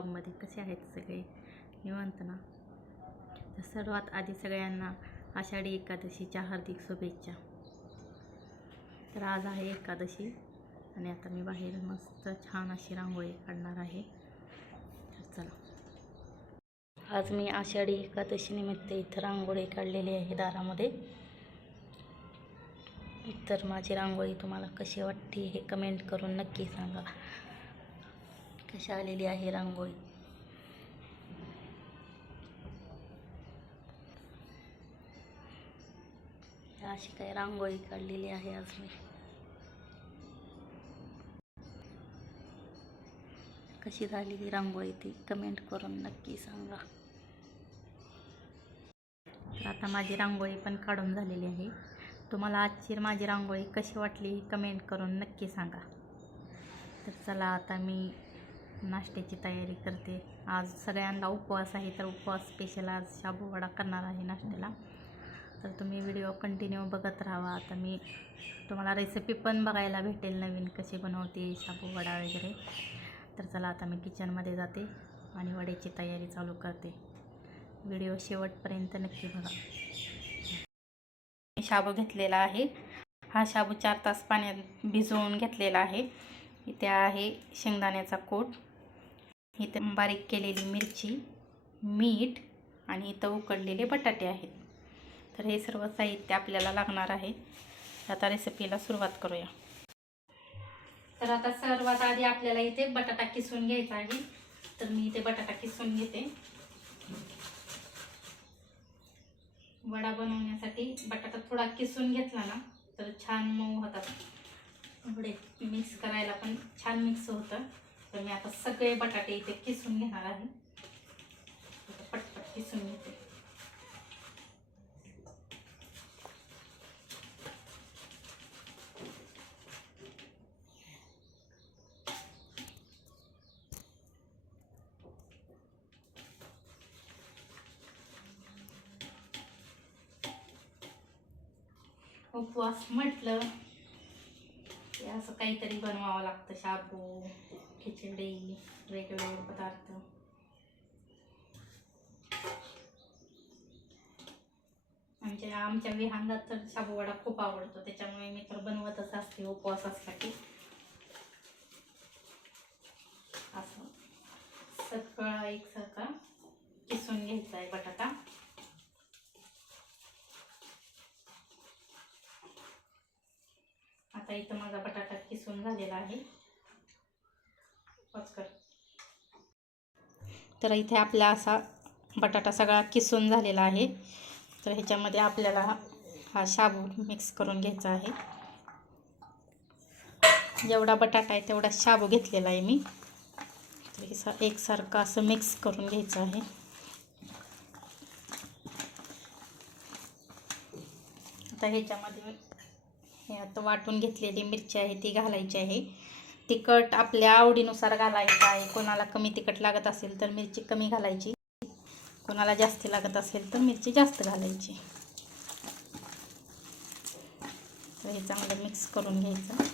ब्लॉगमध्ये कसे आहेत सगळे? निवांत ना? तर सर्वात आधी सगळ्यांना आषाढी एकादशीच्या हार्दिक शुभेच्छा. तर आज आहे एकादशी आणि आता मी बाहेर मस्त छान अशी रांगोळी काढणार आहे. तर चला. आज मी आषाढी एकादशीनिमित्त इथं रांगोळी काढलेली आहे दारामध्ये. तर माझी रांगोळी तुम्हाला कशी वाटते हे कमेंट करून नक्की सांगा. कशी आलेली आहे रांगोळी? अशी काही रांगोळी काढलेली आहे आज मी. कशी झाली ही रांगोळी ती? कमेंट करून नक्की सांगा. तर आता माझी रांगोळी पण काढून झालेली आहे. तुम्हाला आजची माझी रांगोळी कशी वाटली कमेंट करून नक्की सांगा. तर चला आता मी नाश्त्याची तयारी करते. आज सगळ्यांना उपवास आहे तर उपवास स्पेशल आज शाबू वडा करणार आहे नाश्त्याला. तर तुम्ही व्हिडिओ कंटिन्यू बघत राहा. आता मी तुम्हाला रेसिपी पण बघायला भेटेल नवीन कशी बनवते शाबू वडा वगैरे. तर चला आता मी किचनमध्ये जाते आणि वड्याची तयारी चालू करते. व्हिडिओ शेवटपर्यंत नक्की बघा. मी शाबू घेतलेला आहे. हा शाबू चार तास पाण्यात भिजवून घेतलेला आहे. इथे आहे शेंगदाण्याचा कोट. इथं बारीक केलेली मिरची मीठ आणि इथं उकडलेले बटाटे आहेत. तर हे सर्व साहित्य आपल्याला लागणार आहे. आता रेसिपीला सुरुवात करूया. तर आता सर्वात आधी आपल्याला इथे बटाटा किसून घ्यायचा आहे. तर मी इथे बटाटा किसून घेते. वडा बनवण्यासाठी बटाटा थोडा किसून घेतला ना तर छान मऊ होतात. वडे मिक्स करायला पण छान मिक्स होतं. तर मी आता सगळे बटाटे इथे किसून घेणार आहे. पटपट किसून घेते. उपवास म्हटलं असं काहीतरी बनवावं लागतं शाबू खिचडी वेगवेगळे पदार्थ. आमच्या आमच्या विहांगात तर शाबू खूप आवडतो त्याच्यामुळे मी तर बनवतच असते उपवासासाठी. असं. सगळा एकसारखा किसून घ्यायचा आहे बटाटा. आता इथं माझा बटाटा किसून झालेला आहे. तर इथे आपला असा बटाटा सगळा किसून झालेला आहे. तर ह्याच्यामध्ये आपल्याला हा शाबू मिक्स करून घ्यायचा आहे. जेवढा बटाटा आहे तेवढा शाबू घेतलेला आहे मी. तर हे सा एकसारखं असं मिक्स करून घ्यायचं आहे. आता ह्याच्यामध्ये हे आता वाटून घेतलेली मिरची आहे ती घालायची आहे. तिखट आपल्या आवडीनुसार घालायचं आहे. कोणाला कमी तिखट लागत असेल तर मिरची कमी घालायची. कोणाला जास्त लागत असेल तर मिरची जास्त घालायची. तर हे चांगलं मिक्स करून घ्यायचं.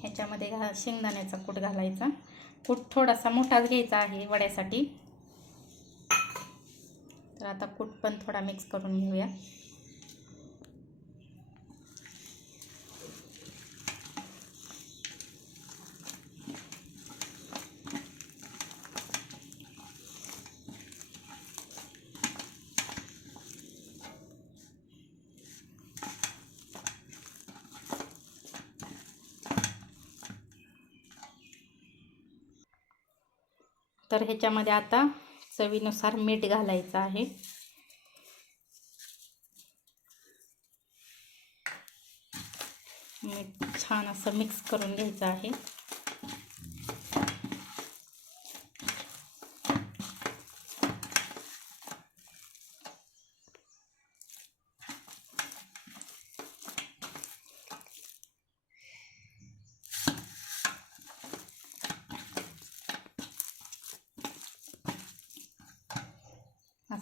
ह्याच्यामध्ये घा शेंगदाण्याचा कूट घालायचा. कूट थोडासा मोठाच घ्यायचा आहे वड्यासाठी. तर आता कूट पण थोडा मिक्स करून घेऊया. तर ह्याच्यामध्ये आता चवीनुसार मीठ घालायचं आहे. मीठ छान असं मिक्स करून घ्यायचं आहे.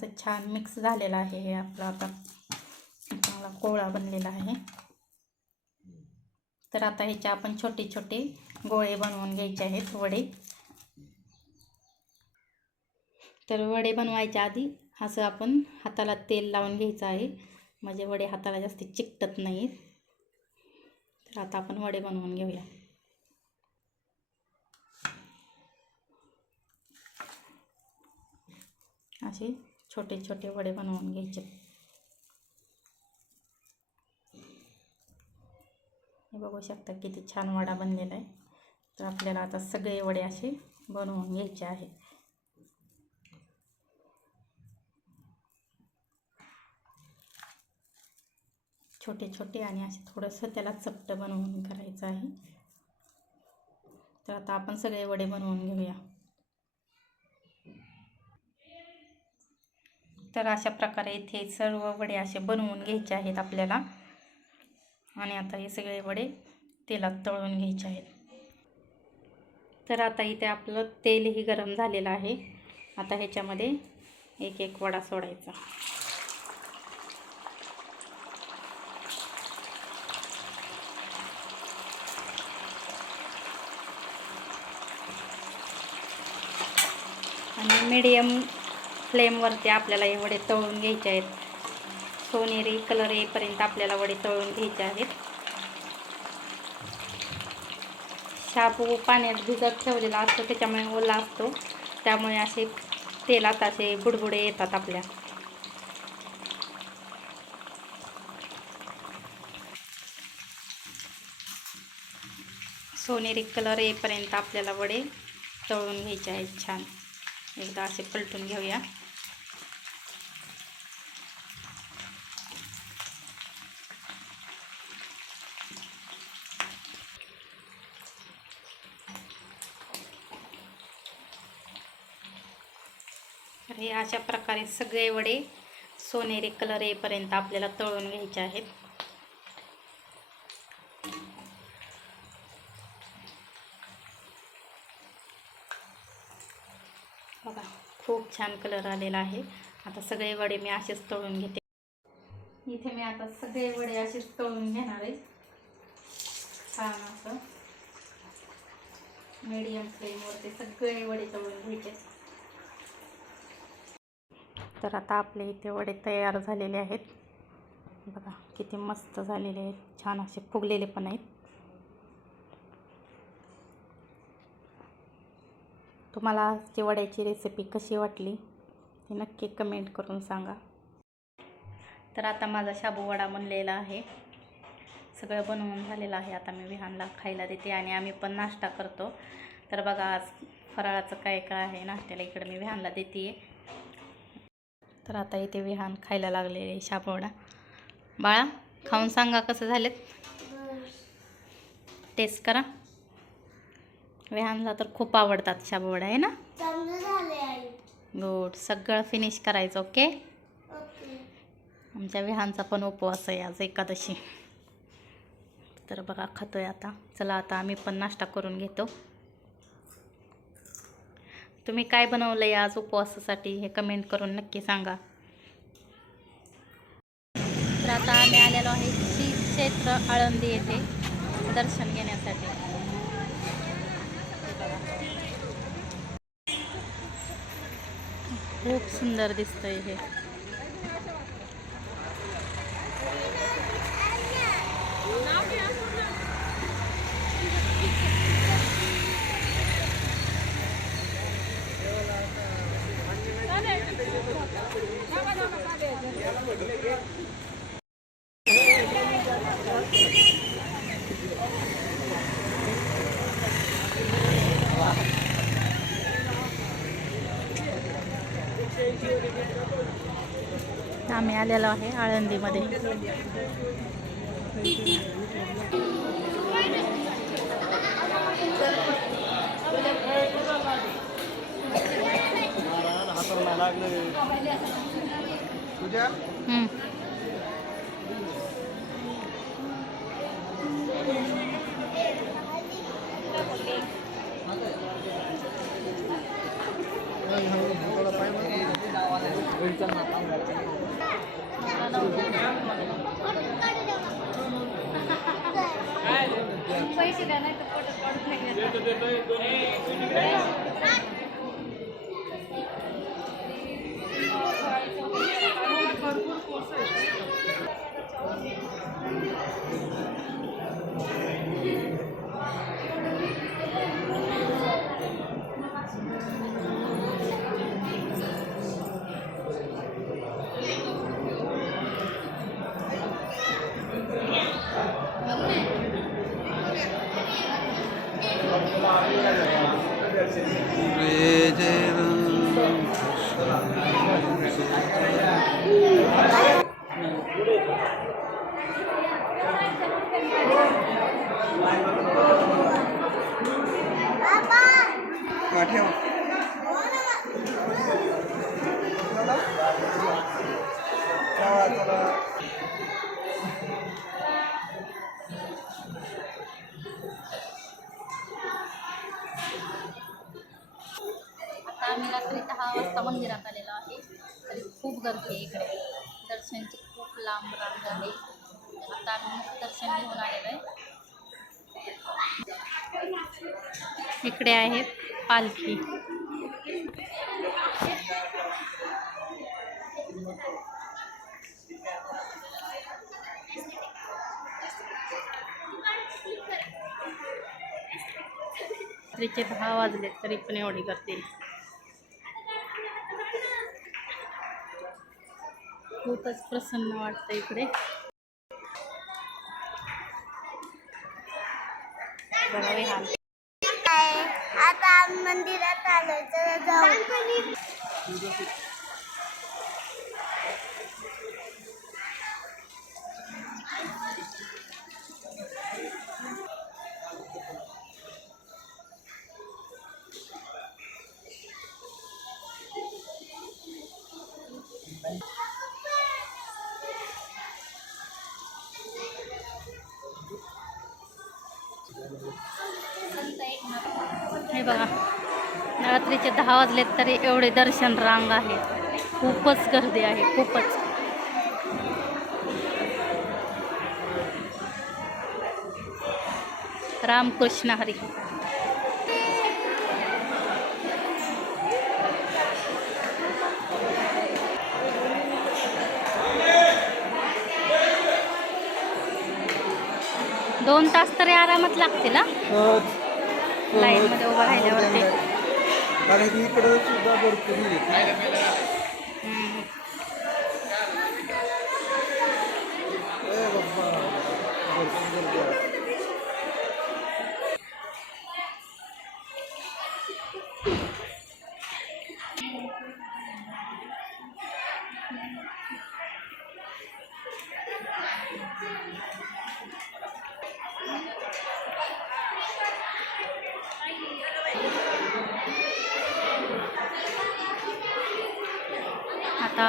असं छान मिक्स झालेलं आहे हे आपलं आता. चांगला कोळा बनलेला आहे. तर आता ह्याचे आपण छोटे छोटे गोळे बनवून घ्यायचे आहेत वडे. तर वडे बनवायच्या आधी असं आपण हाताला तेल लावून घ्यायचं आहे. म्हणजे वडे हाताला जास्त चिकटत नाही तर आता आपण वडे बनवून घेऊया. असे छोटे छोटे वडे बनवून घ्यायचे. हे बघू शकता किती छान वडा बनलेला आहे. तर आपल्याला आता सगळे वडे असे बनवून घ्यायचे आहे. छोटे छोटे आणि असे थोडंसं त्याला चपटं बनवून करायचं आहे. तर आता आपण सगळे वडे बनवून घेऊया. तर अशा प्रकारे इथे सर्व वडे असे बनवून घ्यायचे आहेत आपल्याला. आणि आता हे सगळे वडे तेलात तळून घ्यायचे आहेत. तर आता इथे आपलं तेलही गरम झालेलं आहे. आता ह्याच्यामध्ये एक एक वडा सोडायचा. आणि मीडियम फ्लेमवरती आपल्याला हे वडे तळून घ्यायचे आहेत. सोनेरी कलर येईपर्यंत आपल्याला वडे तळून घ्यायचे आहेत. शाबू पाण्यात भिजत ठेवलेला असतो त्याच्यामुळे ओला असतो. त्यामुळे असे तेलात असे बुडबुडे येतात आपल्या. सोनेरी कलर येईपर्यंत आपल्याला वडे तळून घ्यायचे आहेत छान. एकदा असे पलटून घेऊया. हे अशा प्रकारे सगळे वडे सोनेरी कलर येईपर्यंत आपल्याला तळून घ्यायचे आहेत. बघा खूप छान कलर आलेला आहे. आता सगळे वडे मी असेच तळून घेते. इथे मी आता सगळे वडे असेच तळून घेणार आहे. छान असं. मीडियम फ्लेमवरती सगळे वडे तळून घ्यायचे. तर आता आपले इथे वडे तयार झालेले आहेत. बघा किती मस्त झालेले आहेत. छान असे फुगलेले पण आहेत. तुम्हाला आजची वड्याची रेसिपी कशी वाटली ती नक्की कमेंट करून सांगा. तर आता माझा शाबू वडा बनलेला आहे. सगळं बनवून झालेलं आहे. आता मी विहानला खायला देते आणि आम्ही पण नाश्ता करतो. तर बघा आज फराळाचं काय काय आहे नाश्त्याला इकडे मी विहानला देते. तर आता इथे विहान खायला लागलेले शाबू वडा. बाळा खाऊन सांगा कसं झालेत. टेस्ट करा. विहानला तर खूप आवडतात शाबूवडा आहे ना? गुड सगळं फिनिश करायचं ओके ओके. आमच्या विहानचा पण उपवास आहे आज एकादशी. तर बघा खातोय आता. चला आता आम्ही पण नाश्ता करून घेतो. तुम्ही काय बनवलं आहे आज उपवासासाठी हे कमेंट करून नक्की सांगा. तर आता आम्ही आलेलो आहे श्री क्षेत्र आळंदी येथे दर्शन घेण्यासाठी. खूप सुंदर दिसतंय हे आम्ही आलेलो आहे आळंदीमध्ये. तुझ्या पैसे द्या नाही तर फोटो काढून आता आम्ही रात्री दहा वाजता मंदिरात आलेलो आहे. तरी खूप गर्दी आहे इकडे. दर्शनची खूप लांब रांग आहे. आता आम्ही दर्शन घेऊन आलेलो आहे. इकडे आहे पालखी. रात्रीचे दहा वाजले तरी पण एवढी करते खूपच प्रसन्न वाटतं इकडे. काय? आता मंदिरात आलो तर जाऊ. हे बघा. रात्रीचे दहा वाजले तरी एवढे दर्शन रांग आहे. खूपच गर्दी आहे खूपच. रामकृष्ण हरी. दोन तास तरी आरामात लागतील हा. हो. लाईनमध्ये उभं राहिल्यावरती. कारण की इकडं सुद्धा भरपूर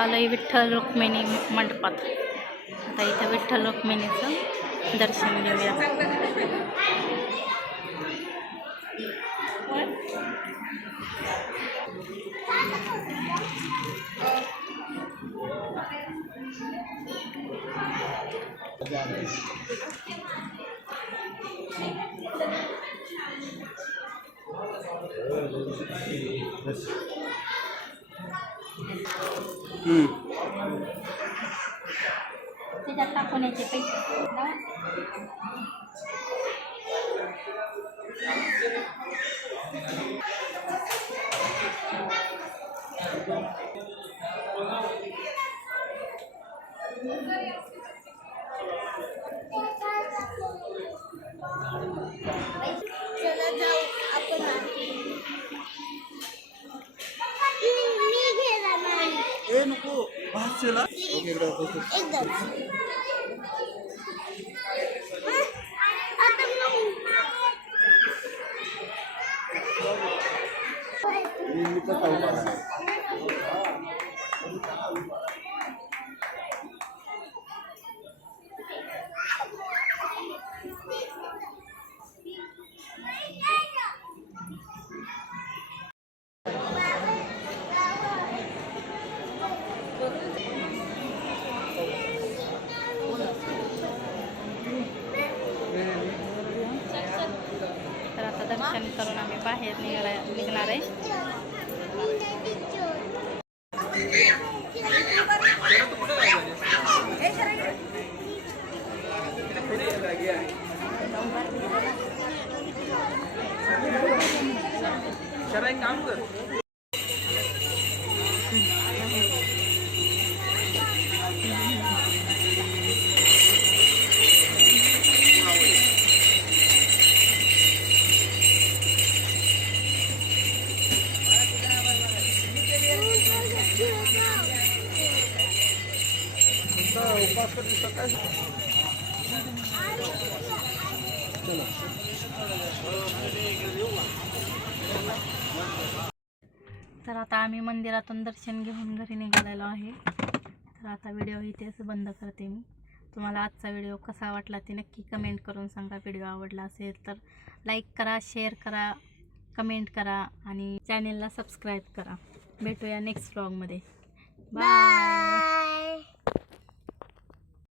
आता आलंय विठ्ठल रुक्मिणी मंडपात आता इथं विठ्ठल रुक्मिणीचं दर्शन घेऊया हम्म. त्याच्यात टाकून याचे पैसे चला आम्ही बाहेर निघाला निघणार आहे शरा एक काम कर तर आता आम्ही मंदिरातून दर्शन घेऊन घरी निघालेलो आहे. तर आता व्हिडिओ इथेच बंद करते मी. तुम्हाला आजचा व्हिडिओ कसा वाटला ते नक्की कमेंट करून सांगा. व्हिडिओ आवडला असेल तर लाईक करा शेअर करा कमेंट करा आणि चॅनेलला सबस्क्राईब करा. भेटूया नेक्स्ट व्लॉगमध्ये बाय